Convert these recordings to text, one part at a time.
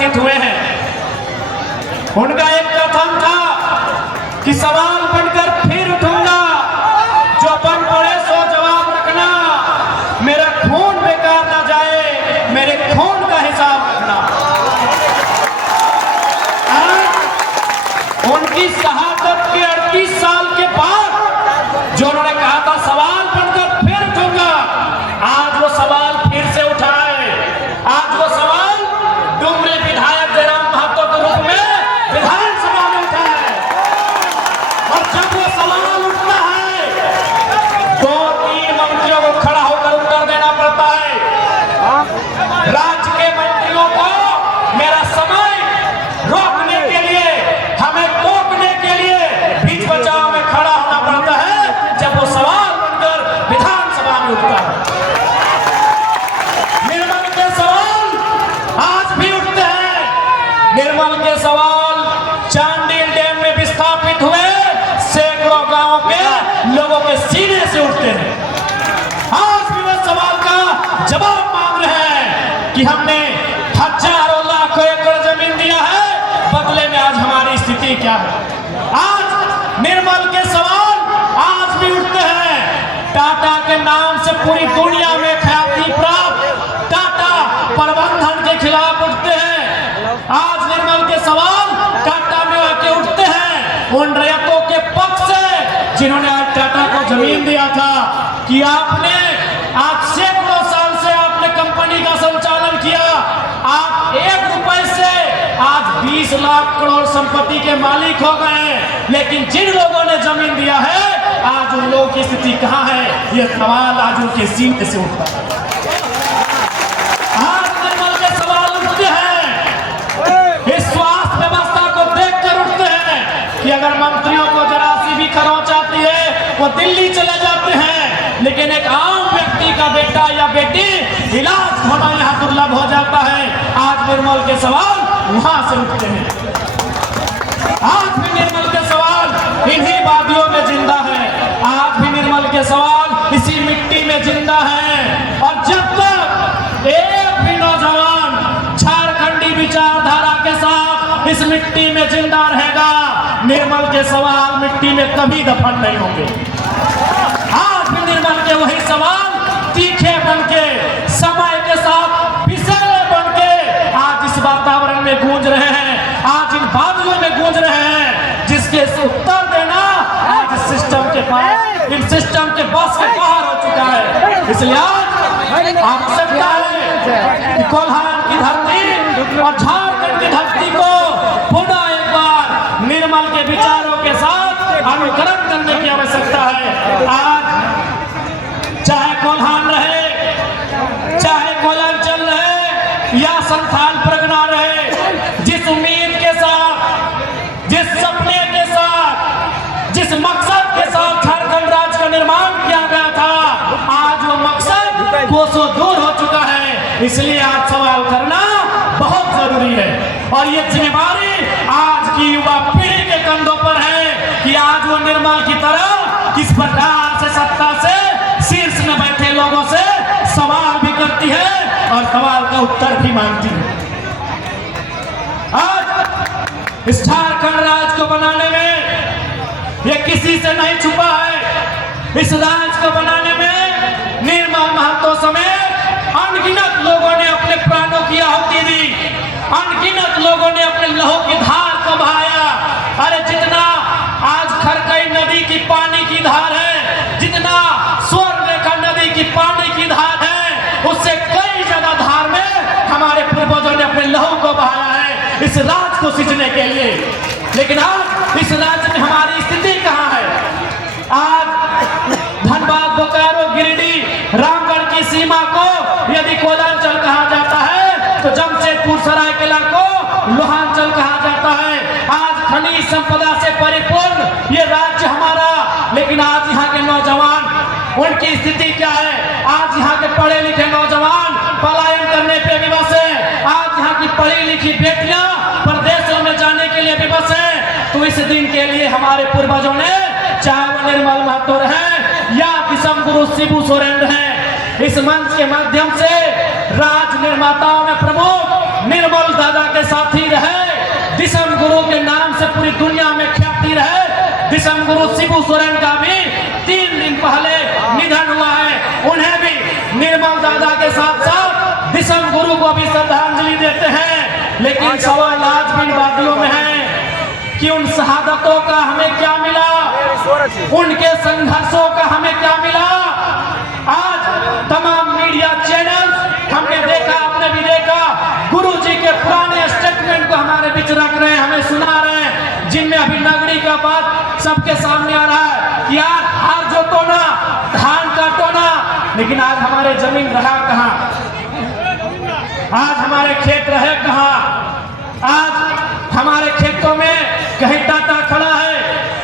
उपस्थित हुए हैं। उनका एक कथन था कि सवाल बनकर फिर उठूंगा, जो बन पड़े सो जवाब रखना, मेरा खून बेकार ना जाए, मेरे खून का हिसाब रखना। उनकी शहादत के 38 साल के बाद जो उन्होंने कहा था सवाल बनकर फिर उठूंगा, आज वो सवाल फिर से उठाए। आज वो सवाल डुमरी विधायक जयराम महतो के रूप में विधानसभा में उठा है। और जब वो सवाल उठता है 2-3 मंत्रियों को खड़ा होकर उत्तर देना पड़ता है। राज्य के मंत्रियों को मेरा समय रोकने के लिए, हमें टोकने के लिए बीच बचाव में खड़ा होना पड़ता है जब वो सवाल बनकर विधानसभा में उठता है। निर्मल के सवाल आज भी उठते हैं। निर्मल के सवाल चांडिल डैम में विस्थापित हुए सैकड़ों गांव के लोगों के सीने से उठते हैं। आज भी वो सवाल का जवाब मांग रहे हैं कि हमने हजारों लाखों एकड़ जमीन दिया है, बदले में आज हमारी स्थिति क्या है। आज निर्मल के सवाल आज भी उठते हैं। टाटा के नाम से पूरी दुनिया में ख्याति प्राप्त टाटा प्रबंधन के खिलाफ उठते हैं। आज निर्मल के सवाल टाटा में आके उठते हैं उन रैयतों के पक्ष से जिन्होंने आज टाटा को जमीन दिया था कि आपने आज सैकड़ों साल से आपने कंपनी का संचालन किया, आप 1 रुपए से आज 20 लाख करोड़ संपत्ति के मालिक हो गए, लेकिन जिन लोगों ने जमीन दिया है आज उन लोगों की स्थिति कहां है, यह सवाल आज उनके सीने से उठता है। आज निर्मल के सवाल उठते हैं, इस स्वास्थ्य व्यवस्था को देखकर उठते हैं कि अगर मंत्रियों को जरा सी भी खरोंच आती है वो दिल्ली चले जाते हैं, लेकिन एक आम व्यक्ति का बेटा या बेटी इलाज होना यहाँ दुर्लभ हो जाता है। आज निर्मल के सवाल वहां से उठते हैं। आज भी निर्मल के सवाल इन्हीं वादियों में जिंदा है। आज भी निर्मल के सवाल इसी मिट्टी में जिंदा है। और जब तक एक भी नौजवान झारखंडी विचारधारा के साथ इस मिट्टी में जिंदा रहेगा, निर्मल के सवाल मिट्टी में कभी दफन नहीं होंगे। आज भी निर्मल के वही सवाल तीखे बनके, समय के साथ पिसले बनके आज इस वातावरण में गूंज रहे हैं, आज इन वादियों में गूंज रहे हैं, जिसके उत्तर देना आज सिस्टम के पास, इन सिस्टम के बस के बाहर हो चुका है। इसलिए आज आवश्यकता है कि कोल्हान की धरती और झारखंड की धरती को पुनः एक बार निर्मल के विचारों के साथ अनुकरण करने की आवश्यकता है। आज चाहे कोल्हान रहे, चाहे कोयलचल रहे या संथाल परगना रहे, जिस उम्मीद के साथ, जिस सपने के साथ, जिस मकसद के साथ झारखंड राज्य का निर्माण किया गया था, आज वो मकसद कोसों दूर हो चुका है। इसलिए आज सवाल करना बहुत जरूरी है और ये जिम्मेदारी आज की युवा पीढ़ी के कंधों पर है कि आज वो निर्मल की तरह किस प्रकार से सत्ता से शीर्ष में बैठे लोगों से सवाल भी करती है और सवाल का उत्तर भी मांगती है। आज इस झारखंड राज्य को बनाने में ये किसी से नहीं छुपा है। इस राज्य को बनाने में निर्मल महतो समेत अनगिनत लोगों ने अपने प्राणों की आहुति दी, अनगिनत लोगों ने अपने लहू की धार को बहाया। अरे जितना आज खरकई नदी की पानी की धार है, जितना स्वर्णरेखा नदी की पानी की धार है, उससे कई ज्यादा धार में हमारे पूर्वजों ने अपने लहू को बहाया है इस राज्य को सींचने के लिए। लेकिन आज इस राज्य में हमारी स्थिति कहाँ है? आज धनबाद, बोकारो, गिरिडीह, रामगढ़ की सीमा को यदि कोयलांचल कहा जाता है तो जमशेदपुर सरायकेला को लोहांचल कहा जाता है। आज खनिज संपदा से परिपूर्ण ये राज्य हमारा, लेकिन आज यहाँ के नौजवान, उनकी स्थिति क्या है? आज यहाँ के पढ़े लिखे नौजवान पलायन करने पे विवश है। आज यहाँ की पढ़ी लिखी बेटियां प्रदेशों में जाने के लिए विवश है। तो इस दिन के लिए हमारे पूर्वजों ने, चाहे वो निर्मल महतो रहे या विषम गुरु शिबू सोरेन रहे, इस मंच के माध्यम से राज्य निर्माताओं में प्रमुख निर्मल दादा के साथी रहे, दिसम गुरु के नाम से पूरी दुनिया में ख्याति रहे। दिसम गुरु शिबू सोरेन का भी 3 दिन पहले निधन हुआ है। उन्हें भी निर्मल दादा के साथ साथ दिसम गुरु को भी श्रद्धांजलि देते हैं। लेकिन सवाल आज भी इन वादियों में है कि उन शहादतों का हमें क्या मिला, उनके संघर्षों का हमें क्या मिला। आज तमाम मीडिया चैनल हमने देखा, आपने भी देखा, गुरुजी के पुराने स्टेटमेंट को हमारे बीच रख रहे हैं, हमें सुना रहे हैं, जिनमें अभी नगरी का बात सबके सामने आ रहा है कि यार हार जोतो ना, धान काटो ना। लेकिन आज हमारे जमीन रहा कहाँ, आज हमारे खेत रहे कहाँ। आज हमारे खेतों में कहीं टाटा खड़ा है,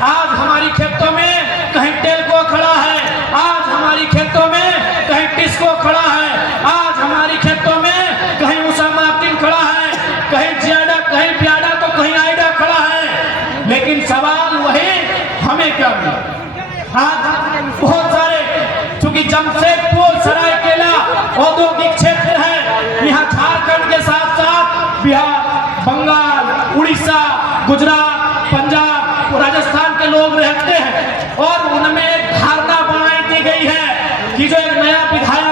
आज हमारी खेतों में कहीं टेल्को खड़ा है, आज हमारी खेतों में कहीं टिस्को खड़ा है, आज हमारी खेतों में कहीं उषा मार्टिन खड़ा है, कहीं जियाडा, कहीं प्याडा, तो कहीं आइडा खड़ा है। लेकिन सवाल वही, हमें क्या मिला। आज बहुत सारे, चूंकि जमशेदपुर सरायकेला औद्योगिक क्षेत्र है, यहाँ झारखंड के साथ साथ बिहार, बंगाल, उड़ीसा, गुजरात, पंजाब, राजस्थान के लोग रहते हैं। और उनमें एक धारणा बनाई दी गई है कि जो एक नया विधायक